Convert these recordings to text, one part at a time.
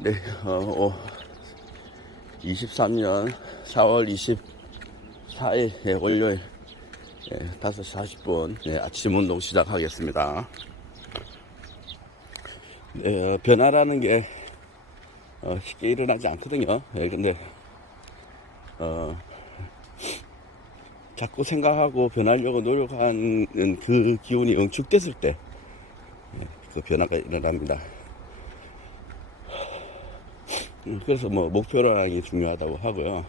네, 23년 4월 24일, 월요일, 5시 40분, 아침 운동 시작하겠습니다. 변화라는 게, 쉽게 일어나지 않거든요. 근데, 자꾸 생각하고 변하려고 노력하는 그 기운이 응축됐을 때, 그 변화가 일어납니다. 그래서 목표라는 게 중요하다고 하고요.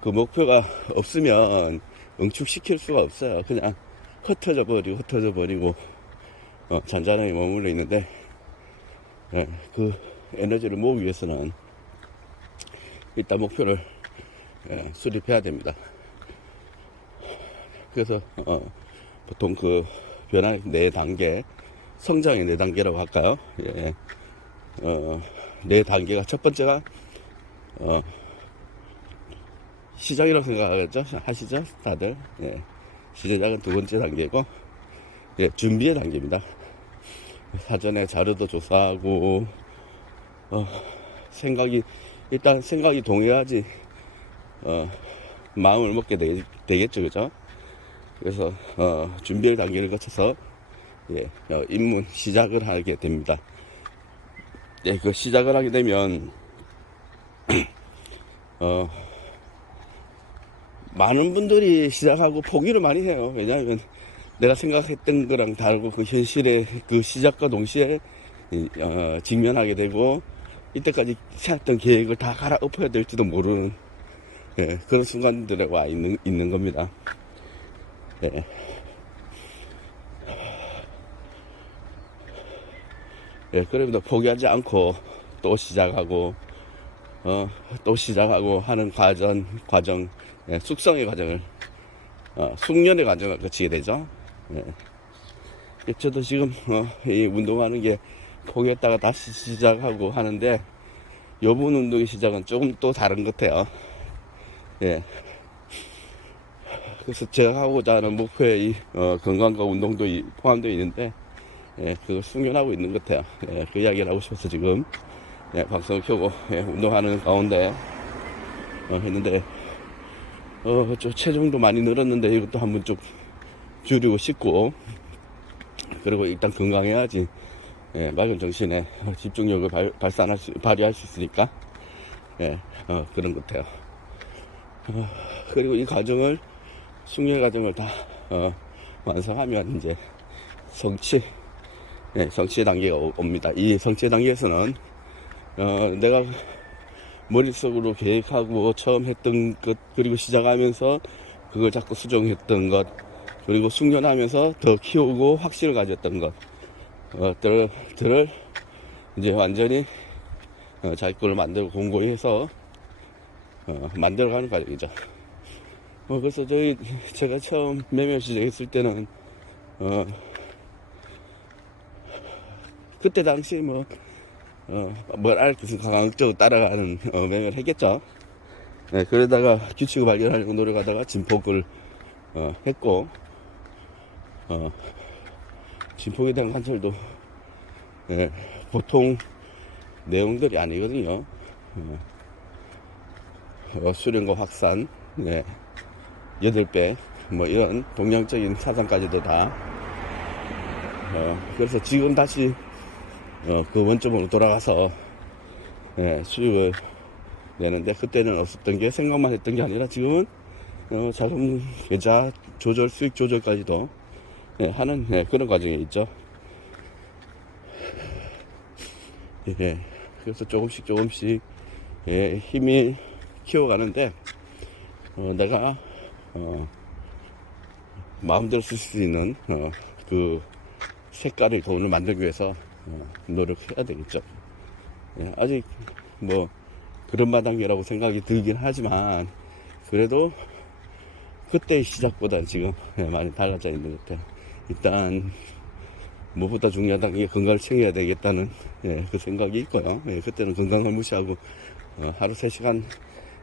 그 목표가 없으면 응축시킬 수가 없어요. 그냥 흩어져 버리고 잔잔하게 머물러 있는데, 그 에너지를 모으기 위해서는 일단 목표를 수립해야 됩니다. 그래서 보통 그 변화의 4단계, 성장의 4단계라고 할까요? 4단계가, 첫 번째가 시작이라고 하시죠 다들. 시작은 2번째 단계고, 준비의 단계입니다. 사전에 자료도 조사하고, 일단 생각이 동해야지 마음을 먹게 되겠죠, 그죠? 그래서 준비의 단계를 거쳐서 입문 시작을 하게 됩니다. 그 시작을 하게 되면 많은 분들이 시작하고 포기를 많이 해요. 왜냐하면 내가 생각했던 거랑 다르고 그 현실의 그 시작과 동시에 직면하게 되고, 이때까지 세웠던 계획을 다 갈아엎어야 될지도 모르는 그런 순간들에 와 있는 겁니다. 그러면 포기하지 않고 또 시작하고 또 시작하고 하는 과정, 숙성의 과정을, 숙련의 과정을 거치게 되죠. 저도 지금 이 운동하는 게 포기했다가 다시 시작하고 하는데, 요번 운동의 시작은 조금 또 다른 것 같아요. 그래서 제가 하고자 하는 목표에 이 건강과 운동도 포함되어 있는데, 그걸 숙련하고 있는 것 같아요. 그 이야기를 하고 싶어서 지금 방송을 켜고 운동하는 가운데 했는데, 좀 체중도 많이 늘었는데 이것도 한번 좀 줄이고 싶고, 그리고 일단 건강해야지 맑은 정신에 집중력을 발휘할 수 있으니까 그런 것 같아요. 그리고 이 과정을, 숙련 과정을 다 완성하면 이제 성취의 단계가 옵니다. 이 성취의 단계에서는 내가 머릿속으로 계획하고 처음 했던 것, 그리고 시작하면서 그걸 자꾸 수정했던 것, 그리고 숙련하면서 더 키우고 확신을 가졌던 것들을 이제 완전히 자기 걸로 만들고 공고히 해서 만들어가는 과정이죠. 그래서 제가 처음 매매 시작했을 때는 그때 당시 무슨 강압적으로 따라가는 매매를 했겠죠. 그러다가 규칙을 발견하려고 노력하다가 진폭을 했고, 진폭에 대한 관찰도 보통 내용들이 아니거든요. 수령과 확산, 8배, 이런 동양적인 사상까지도 다. 그래서 지금 다시 그 원점으로 돌아가서 수익을 내는데, 그때는 없었던 게, 생각만 했던 게 아니라 지금은 자금 계좌 조절, 수익 조절까지도 하는 그런 과정에 있죠. 그래서 조금씩 힘이 키워가는데, 내가 마음대로 쓸 수 있는 그 색깔을, 돈을 만들기 위해서 노력해야 되겠죠. 아직 그런 마당이라고 생각이 들긴 하지만, 그래도 그때의 시작보다는 지금 많이 달라져 있는 것 같아요. 일단 무엇보다 중요하다는 게 건강을 챙겨야 되겠다는 그 생각이 있고요. 그때는 건강을 무시하고 하루 3시간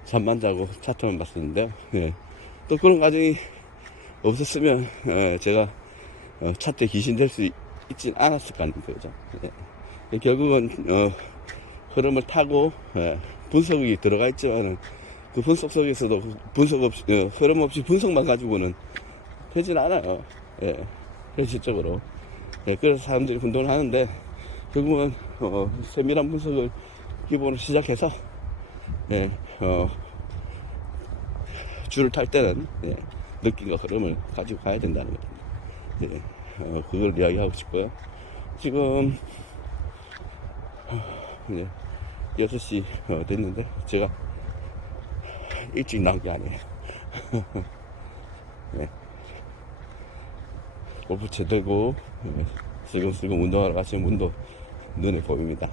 잠만 자고 차트만 봤었는데요. 또 그런 과정이 없었으면 제가 차트에 귀신 될 수 있진 않았을 거 아닙니까, 그죠? 결국은 흐름을 타고 분석이 들어가 있지만은 그 분석 속에서도 분석 없이 흐름 없이 분석만 가지고는 되진 않아요. 현실적으로. 그래서 사람들이 운동을 하는데 결국은 세밀한 분석을 기본으로 시작해서 줄을 탈 때는 느낌과 흐름을 가지고 가야 된다는 거죠. 그걸 이야기하고 싶고요. 지금 6시 됐는데 제가 일찍 나온 게 아니에요. 골프채 들고 슬금슬금 운동하러 가시는 분도 눈에 보입니다.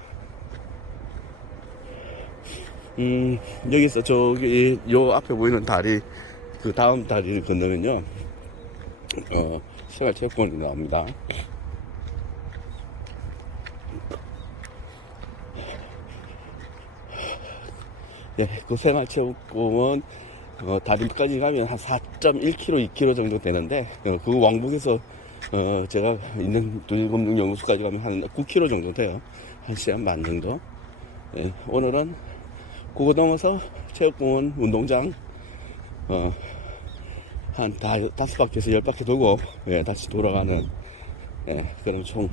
여기서 저기 요 앞에 보이는 다리, 그 다음 다리를 건너면요 생활체육관이 나옵니다. 그 생활체육공원 다리까지 가면 한 4.1km, 2km 정도 되는데 그 왕복에서 제가 있는 도시검증연구소까지 가면 한 9km 정도 돼요. 1시간 반 정도. 오늘은 그거 넘어서 체육공원 운동장 한 5바퀴에서 10바퀴 돌고 다시 돌아가는 그럼 총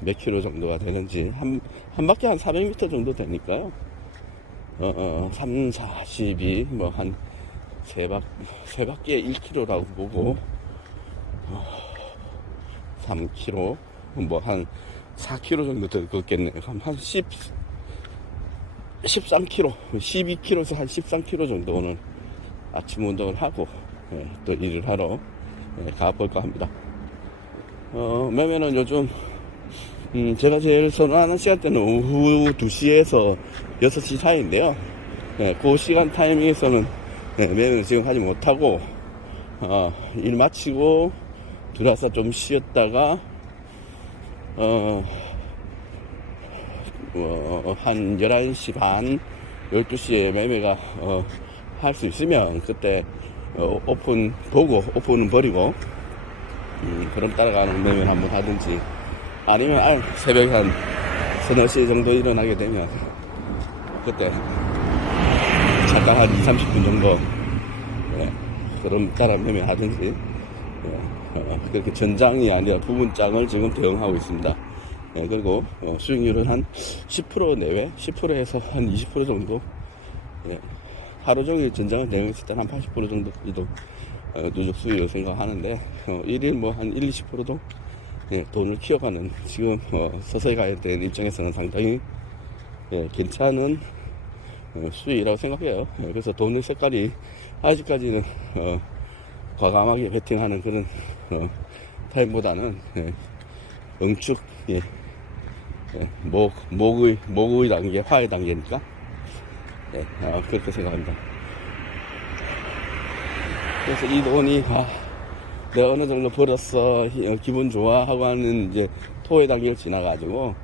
몇 킬로 정도가 되는지 한 바퀴 한 400m 정도 되니까요. 3, 42, 뭐, 한, 세 바퀴에 1km라고 보고, 3km, 뭐, 한 4km 정도 더 걷겠네요. 한 13km, 12km에서 한 13km 정도 오늘 아침 운동을 하고, 또 일을 하러 가볼까 합니다. 매매는 요즘, 제가 제일 선호하는 시간대는 오후 2시에서 6시 사이인데요. 그 시간 타이밍에서는 매매는 지금 하지 못하고 일 마치고 들어와서 좀 쉬었다가 한 11시 반 12시에 매매가 할 수 있으면 그때 오픈 보고 오픈은 버리고 그럼 따라가는 매매를 한번 하든지 아니면 새벽에 한 서너 시 정도 일어나게 되면 그때 잠깐 한 2-30분 정도 그럼 따라 매매 하든지 그렇게 전장이 아니라 부분장을 지금 대응하고 있습니다. 그리고 수익률은 한 10% 내외 10%에서 한 20% 정도 하루 종일 전장을 대응했을 때는 한 80% 정도 누적 수익을 생각하는데 일일 뭐 한 1-20%도 돈을 키워가는 지금 서서히 가야 되는 입장에서는 상당히 괜찮은 수익이라고 생각해요. 그래서 돈의 색깔이 아직까지는 과감하게 베팅하는 그런 타임보다는 응축 목의 단계, 화의 단계니까 그렇게 생각합니다. 그래서 이 돈이 내가 어느 정도 벌었어 기분 좋아 하고 하는 이제 토의 단계를 지나가지고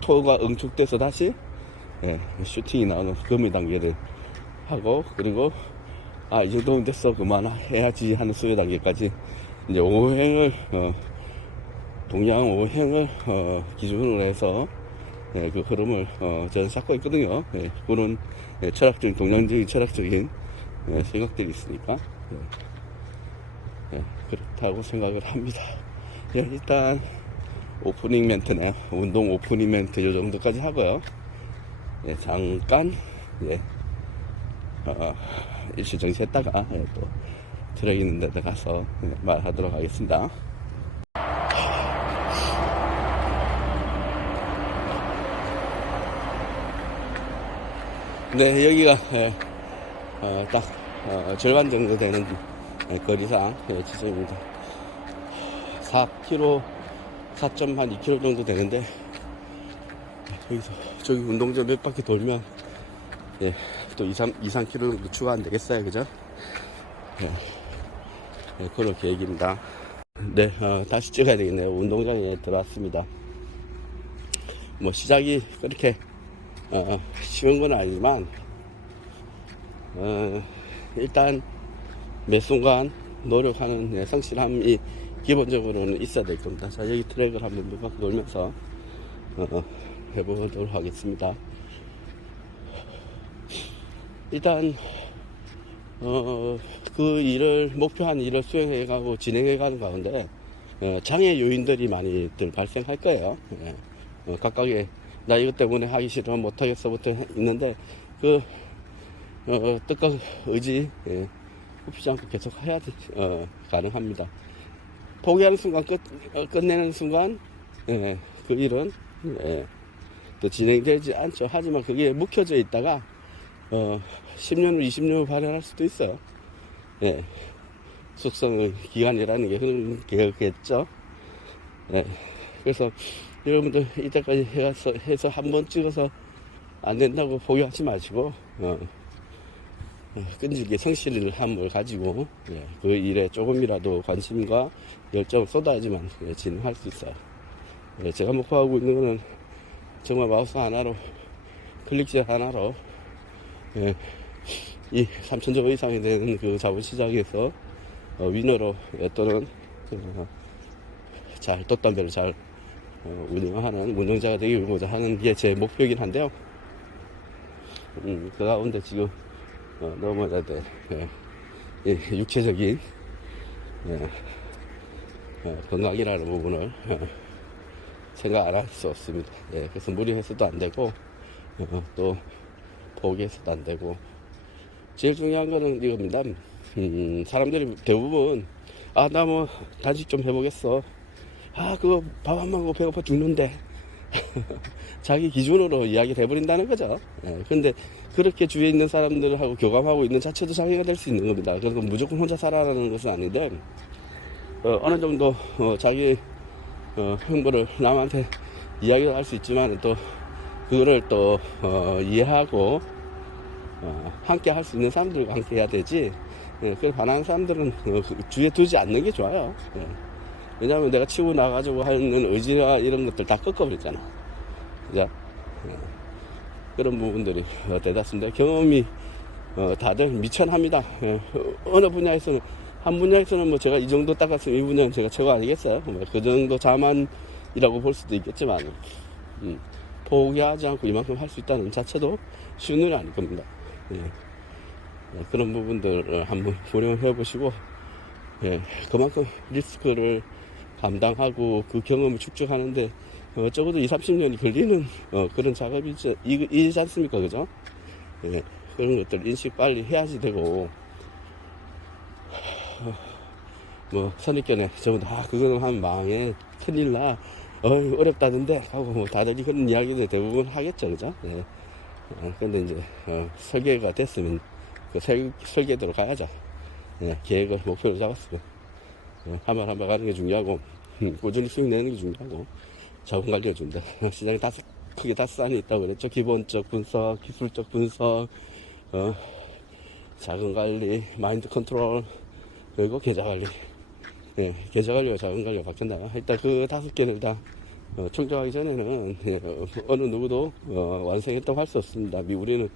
토가 응축돼서 다시 슈팅이 나오는 금의 단계를 하고 그리고 이 정도면 됐어 그만해야지 하는 수요 단계까지 이제 5행을 동양 5행을 기준으로 해서 그 흐름을 저는 찾고 있거든요. 그런 철학적인 동양적인 철학적인 생각들이 있으니까 그렇다고 생각을 합니다. 일단 오프닝 멘트네요. 운동 오프닝 멘트 이 정도까지 하고요. 잠깐 일시 정지했다가 또 트랙 있는 데 가서 말하도록 하겠습니다. 네, 여기가 딱 절반 정도 되는 거리상 지점입니다. 4km, 4.2km 정도 되는데 여기서 저기 운동장 몇 바퀴 돌면 또 2-3km 정도 추가 안 되겠어요, 그죠? 그런 계획입니다. 네, 다시 찍어야 되겠네요. 운동장에 들어왔습니다. 뭐 시작이 그렇게 쉬운 건 아니지만 일단 매 순간 노력하는 성실함이 기본적으로는 있어야 될 겁니다. 자, 여기 트랙을 한번 몇 바퀴 돌면서 해보도록 하겠습니다. 일단 그 일을 목표한 일을 수행해가고 진행해가는 가운데 장애 요인들이 많이들 발생할 거예요. 각각의 나 이것 때문에 하기 싫어 못하겠어부터 있는데 그 뜻과 의지 굽히지 않고 계속 해야 가능합니다. 포기하는 순간 끝내는 순간 그 일은 또 진행되지 않죠. 하지만 그게 묵혀져 있다가 10년 후 20년 후 발현할 수도 있어요. 숙성 기간이라는 게 그렇겠죠. 그래서 여러분들 이때까지 해서 한 번 찍어서 안 된다고 포기하지 마시고 끈질기게 성실함을 가지고 그 일에 조금이라도 관심과 열정을 쏟아야지만 진행할 수 있어요. 제가 목표하고 있는 거는 정말 마우스 하나로 클릭제 하나로 이 3,000조 이상이 되는 그 자본시장에서 위너로 또는 잘 돛담배를 잘 운영하는 운영자가 되고자 하는 게 제 목표이긴 한데요. 그 가운데 지금 넘어야 돼 육체적인 건강이라는 부분을 생각 안 할 수 없습니다. 그래서 무리해서도 안 되고 또 포기해서도 안 되고 제일 중요한 거는 이겁니다. 사람들이 대부분 나 뭐 단식 좀 해보겠어. 그거 밥 안 먹고 배고파 죽는데 자기 기준으로 이야기를 해버린다는 거죠. 근데 그렇게 주위에 있는 사람들하고 교감하고 있는 자체도 장애가 될 수 있는 겁니다. 그래서 무조건 혼자 살아라는 것은 아닌데 어느 정도 자기 행보를 남한테 이야기를 할 수 있지만 또 그거를 또 이해하고 함께 할 수 있는 사람들과 함께 해야 되지. 그걸 반하는 사람들은 주위에 두지 않는 게 좋아요. 왜냐하면 내가 치고 나가지고 하는 의지와 이런 것들 다 꺾어버리잖아. 그죠? 그런 부분들이 대다수인데 경험이 다들 미천합니다. 어느 분야에서는 한 분야에서는 뭐 제가 이 정도 닦았으면 이 분야는 제가 최고 아니겠어요? 그 정도 자만이라고 볼 수도 있겠지만 포기하지 않고 이만큼 할 수 있다는 자체도 쉬운 일이 아닐 겁니다. 그런 부분들을 한번 고려해 보시고 그만큼 리스크를 감당하고 그 경험을 축적하는데 적어도 20-30년이 걸리는 그런 작업이지 않습니까? 그죠? 그런 것들 인식 빨리 해야지 되고 뭐 선입견에 전부 다 그거는 하면 망해 큰일나 어렵다던데 하고 뭐 다들 그런 이야기들 대부분 하겠죠. 그죠? 근데 이제 설계가 됐으면 그 설계대로 가야죠. 계획을 목표로 잡았으면 한 발 한 발 가는 게 중요하고 꾸준히 수익 내는 게 중요하고 자본 관리가 중요합니다. 시장에 크게 5산이 있다고 그랬죠. 기본적 분석, 기술적 분석, 자금 관리, 마인드 컨트롤, 그리고 계좌 관리. 계좌 관리와 자금 관리가 바뀐다. 일단 그 5개를 다 충족하기 전에는 어느 누구도 완성했다고 할 수 없습니다. 우리는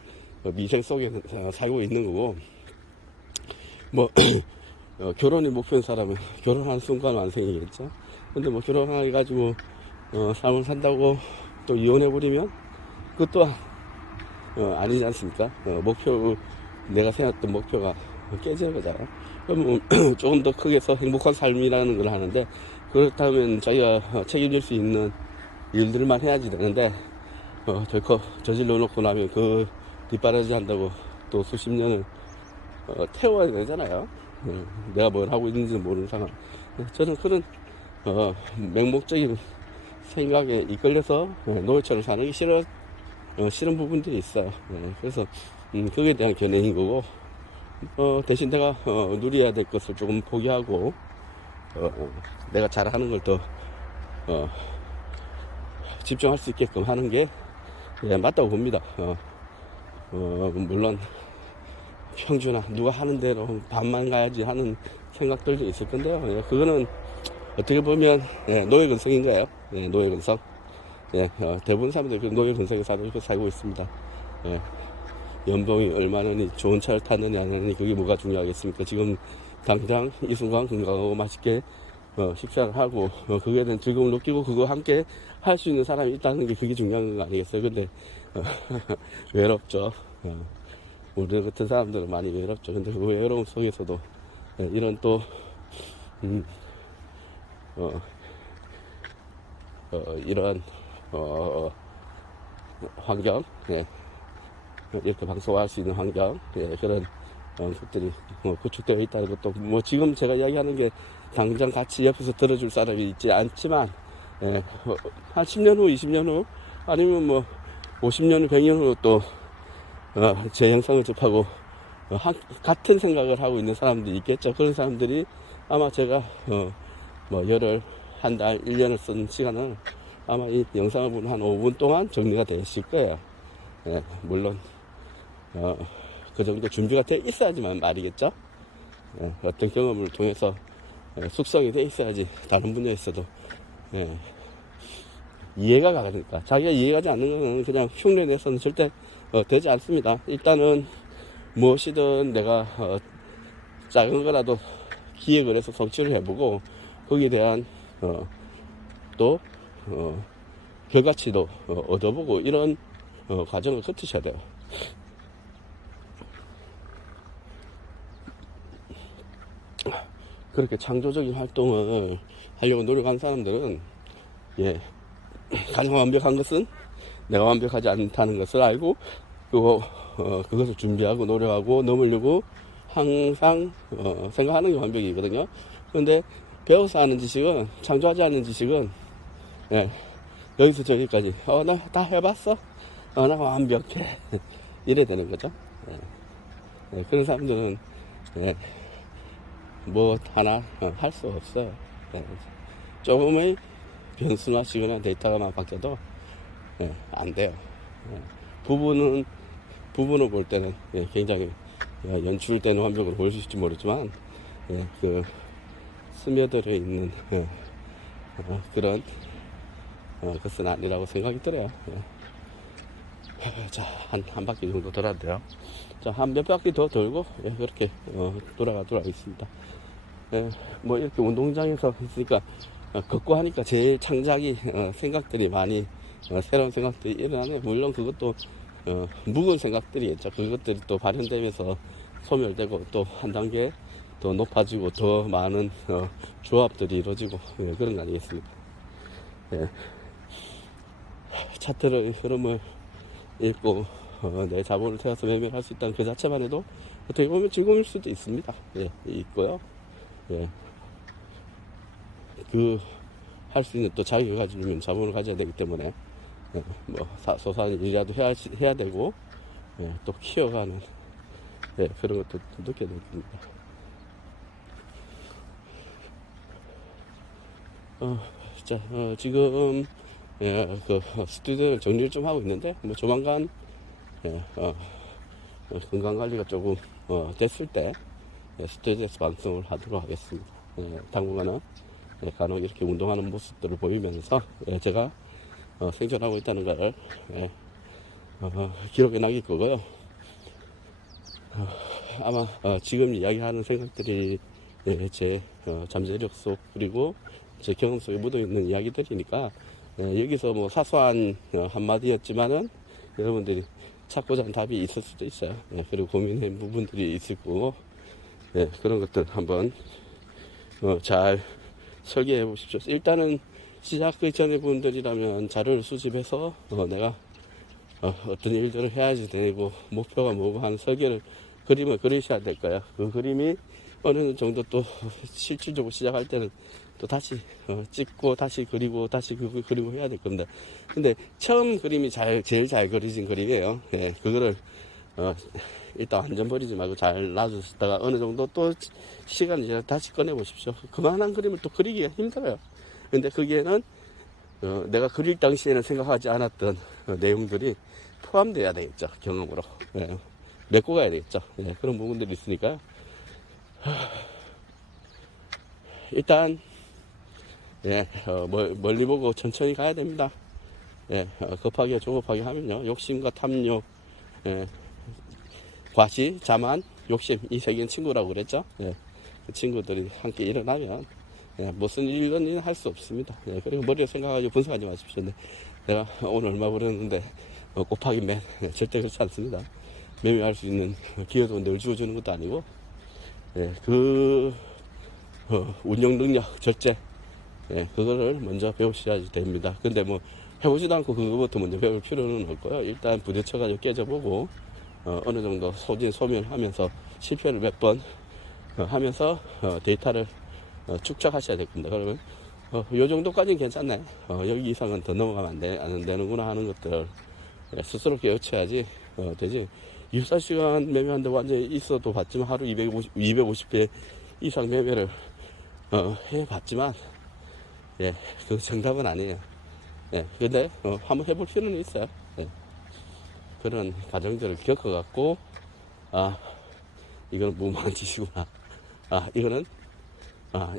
미생 속에 살고 있는 거고 뭐 결혼이 목표인 사람은 결혼하는 순간 완성이겠죠. 근데 뭐 결혼해가지고 삶을 산다고 또 이혼해버리면 그것 또한 아니지 않습니까? 내가 생각했던 목표가 깨지는 거잖아요. 그럼 조금 더 크게서 행복한 삶이라는 걸 하는데 그렇다면 자기가 책임질 수 있는 일들만 해야지 되는데 덜컥 저질러 놓고 나면 그 뒷바라지 한다고 또 수십 년을 태워야 되잖아요. 내가 뭘 하고 있는지 모르는 상황. 저는 그런 맹목적인 생각에 이끌려서 노예처럼 사는 게 싫은 부분들이 있어요. 그래서 그거에 대한 견해인 거고 대신 내가 누려야 될 것을 조금 포기하고 내가 잘하는 걸 더 집중할 수 있게끔 하는 게 맞다고 봅니다. 물론 평준화 누가 하는 대로 반만 가야지 하는 생각들도 있을 건데요. 그거는 어떻게 보면 노예근성인 거예요. 노예근성. 대부분 사람들이 그 노예근성에 살고 있습니다. 연봉이 얼마나니 좋은 차를 타느냐 안 하느니 그게 뭐가 중요하겠습니까? 지금 당장 이 순간 건강하고 맛있게 식사를 하고, 그거에 대한 즐거움을 느끼고, 그거 함께 할 수 있는 사람이 있다는 게 그게 중요한 거 아니겠어요? 근데, 외롭죠. 우리 같은 사람들은 많이 외롭죠. 근데 그 외로움 속에서도, 이런 또, 음, 어, 이런, 환경, 예, 이렇게 방송할 수 있는 환경, 예, 그런 것들이 구축되어 있다는 것도, 뭐 지금 제가 이야기하는 게 당장 같이 옆에서 들어줄 사람이 있지 않지만, 예, 한 10년 후, 20년 후, 아니면 뭐 50년 후, 100년 후 또 제 영상을 접하고 같은 생각을 하고 있는 사람들이 있겠죠. 그런 사람들이 아마 제가 뭐 열흘, 한 달, 1년을 쓴 시간은 아마 이 영상을 보면 한 5분 동안 정리가 되실 거예요. 예, 물론 그 정도 준비가 돼 있어야지만 말이겠죠. 예, 어떤 경험을 통해서 숙성이 돼 있어야지 다른 분야에서도 이해가 가니까. 자기가 이해가지 않는 것은 그냥 흉내 내서는 절대 되지 않습니다. 일단은 무엇이든 내가 작은 거라도 기획을 해서 성취를 해보고 거기에 대한 또 결과치도 얻어보고 이런 과정을 거치셔야 돼요. 그렇게 창조적인 활동을 하려고 노력한 사람들은 예, 가장 완벽한 것은 내가 완벽하지 않다는 것을 알고 그것을 준비하고 노력하고 넘으려고 항상 생각하는 게 완벽이거든요. 그런데 배워서 하는 지식은, 창조하지 않는 지식은 예, 여기서 저기까지 나 다 해봤어, 나 완벽해 이래 되는 거죠. 그런 사람들은 뭐 하나 할 수 없어요. 조금의 변수나 시거나 데이터가만 바뀌어도 안 돼요. 부분을 볼 때는 굉장히 연출되는 완벽으로 보일 수 있을지 모르지만 그 스며들어 있는 그런 것은 아니라고 생각이 들어요. 자, 한 바퀴 정도 돌았는데요. 자, 한 몇 바퀴 더 돌고 그렇게 돌아가도록 하겠습니다. 뭐 이렇게 운동장에서 있으니까 걷고 하니까 제일 창작이 생각들이 많이 새로운 생각들이 일어나네. 물론 그것도 묵은 생각들이겠죠. 그것들이 또 발현되면서 소멸되고 또 한 단계 더 높아지고 더 많은 조합들이 이루어지고 그런 거 아니겠습니까? 차트의 흐름을 읽고 내 자본을 태워서 매매를 할 수 있다는 그 자체만 해도 어떻게 보면 즐거움일 수도 있습니다. 있고요. 그 할 수 있는 또 자격을 가지려면 자본을 가져야 되기 때문에 뭐 소소한 일이라도 해야 되고 또 키워가는 그런 것도 느껴야 됩니다. 자, 지금 그 스튜디오를 정리를 좀 하고 있는데 뭐 조만간 건강 관리가 조금 됐을 때 스튜디오에서 방송을 하도록 하겠습니다. 당분간은 간혹 이렇게 운동하는 모습들을 보이면서 제가 생존하고 있다는 걸 기록해 남길 거고요. 아마 지금 이야기하는 생각들이 제 잠재력 속 그리고 제 경험 속에 묻어있는 이야기들이니까 여기서 뭐 사소한 한마디였지만은 여러분들이 찾고자 하는 답이 있을 수도 있어요. 그리고 고민한 부분들이 있을 거고 그런 것들 한번 잘 설계해 보십시오. 일단은 시작하기 전에 분들이라면 자료를 수집해서 내가 어떤 일들을 해야지 되고 목표가 뭐고 하는 설계를 그림을 그리셔야 될 거예요. 그 그림이 어느 정도 또 실질적으로 시작할 때는 또 다시 찍고 다시 그리고 다시 그리고 해야 될 겁니다. 근데 처음 그림이 제일 잘 그려진 그림이에요. 그거를 일단 완전 버리지 말고 잘 놔두셨다가 어느 정도 또 시간이 지나 다시 꺼내 보십시오. 그만한 그림을 또 그리기가 힘들어요. 근데 거기에는 내가 그릴 당시에는 생각하지 않았던 내용들이 포함되어야 되겠죠. 경험으로 메꿔 가야 되겠죠. 그런 부분들이 있으니까 일단 멀리 보고 천천히 가야 됩니다. 급하게 조급하게 하면요 욕심과 탐욕, 과시, 자만, 욕심 이 세 개는 친구라고 그랬죠. 그 친구들이 함께 일어나면 예, 무슨 일은 할 수 없습니다. 예, 그리고 머리에 생각하고 분석하지 마십시오. 네, 내가 오늘 얼마 벌었는데 곱하기 맨 절대 그렇지 않습니다. 매매할 수 있는 기회도 늘 주어주는 것도 아니고 예, 운영 능력 절제 예, 그거를 먼저 배우셔야지 됩니다. 근데 뭐 해보지도 않고 그거부터 먼저 배울 필요는 없고요. 일단 부딪혀가지고 깨져보고 어느 정도 소진소멸하면서 실패를 몇 번 하면서 데이터를 축적하셔야 될 겁니다. 그러면 요 정도까지는 괜찮네. 여기 이상은 더 넘어가면 안 되는구나 하는 것들을 스스로 깨우쳐야지 되지. 24시간 매매하는데 완전히 있어도 봤지만 하루 250배 이상 매매를 해봤지만 예, 그 정답은 아니에요. 예, 근데 한번 해볼 필요는 있어요. 예, 그런 과정들을 겪어갖고 아 이거는 무모한 짓이구나. 아 이거는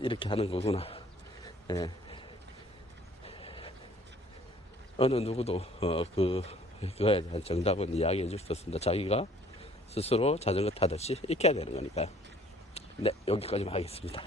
이렇게 하는 거구나. 예, 어느 누구도 그거에 대한 정답은 이야기해 줄 수 없습니다. 자기가 스스로 자전거 타듯이 익혀야 되는 거니까요. 네, 여기까지만 하겠습니다.